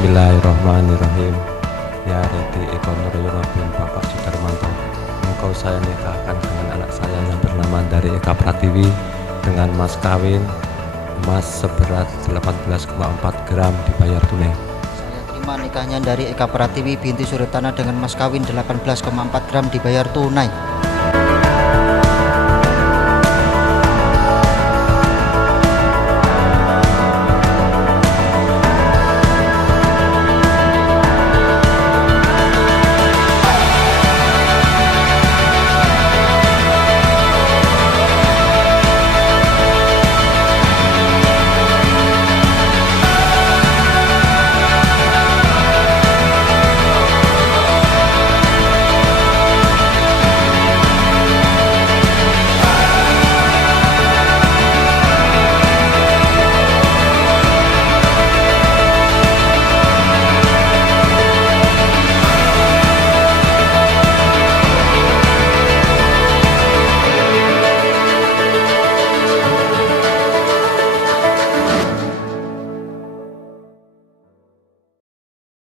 Bismillahirrahmanirrahim. Ya Reti Eko Nuryono bin Bapak Sudarmanto, engkau saya nikahkan dengan anak saya yang bernama dari Eka Pratiwi dengan mas kawin emas seberat 18,4 gram dibayar tunai. Saya terima nikahnya dari Eka Pratiwi binti Suryatana dengan mas kawin 18,4 gram dibayar tunai.